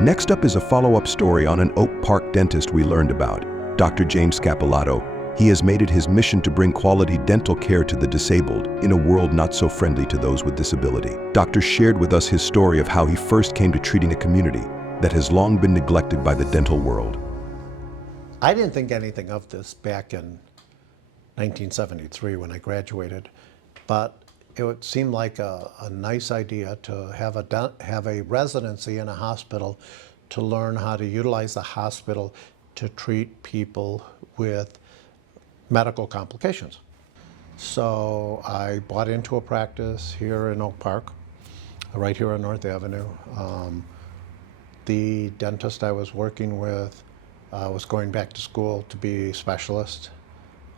Next up is a follow-up story on an Oak Park dentist we learned about, Dr. James Scapillato. He has made it his mission to bring quality dental care to the disabled in a world not so friendly to those with disability. Doctor shared with us his story of how he first came to treating a community that has long been neglected by the dental world. I didn't think anything of this back in 1973 when I graduated, but it seemed like a nice idea to have a residency in a hospital to learn how to utilize the hospital to treat people with medical complications. So I bought into a practice here in Oak Park, right here on North Avenue. The dentist I was working with was going back to school to be a specialist.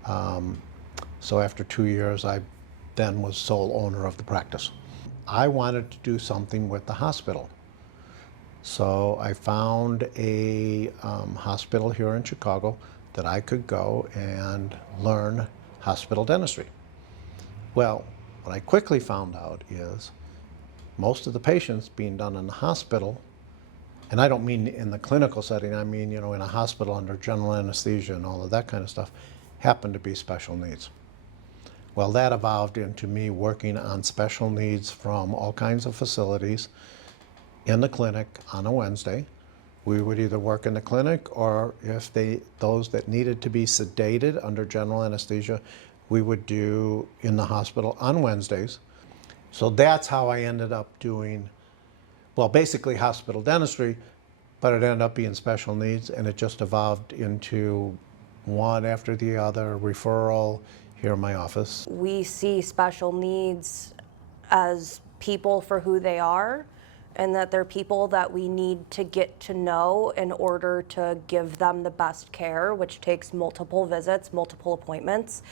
So after 2 years, I then was sole owner of the practice. I wanted to do something with the hospital. So I found a hospital here in Chicago that I could go and learn hospital dentistry. Well, what I quickly found out is most of the patients being done in the hospital, and I don't mean in the clinical setting, I mean, in a hospital under general anesthesia and all of that kind of stuff, happen to be special needs. Well, that evolved into me working on special needs from all kinds of facilities in the clinic on a Wednesday. We would either work in the clinic, or if those that needed to be sedated under general anesthesia, we would do in the hospital on Wednesdays. So that's how I ended up doing, well, basically hospital dentistry, but it ended up being special needs, and it just evolved into one after the other, referral here in my office. We see special needs as people for who they are, and that they're people that we need to get to know in order to give them the best care, which takes multiple visits, multiple appointments.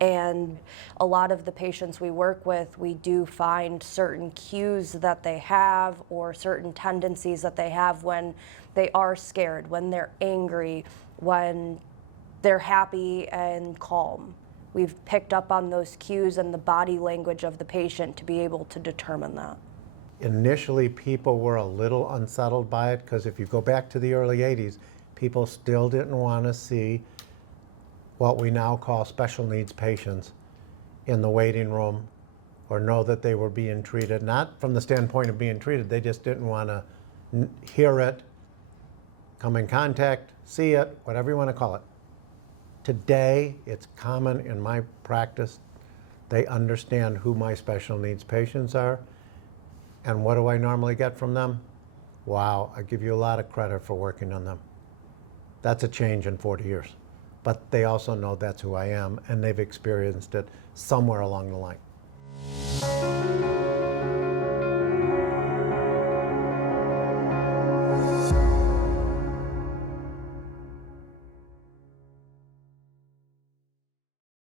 And a lot of the patients we work with, we do find certain cues that they have or certain tendencies that they have when they are scared, when they're angry, when they're happy and calm. We've picked up on those cues and the body language of the patient to be able to determine that. Initially, people were a little unsettled by it, because if you go back to the early 80s, people still didn't want to see what we now call special needs patients in the waiting room, or know that they were being treated, not from the standpoint of being treated, they just didn't want to hear it, come in contact, see it, whatever you want to call it. Today, it's common in my practice. They understand who my special needs patients are. And what do I normally get from them? Wow, I give you a lot of credit for working on them. That's a change in 40 years. But they also know that's who I am, and they've experienced it somewhere along the line.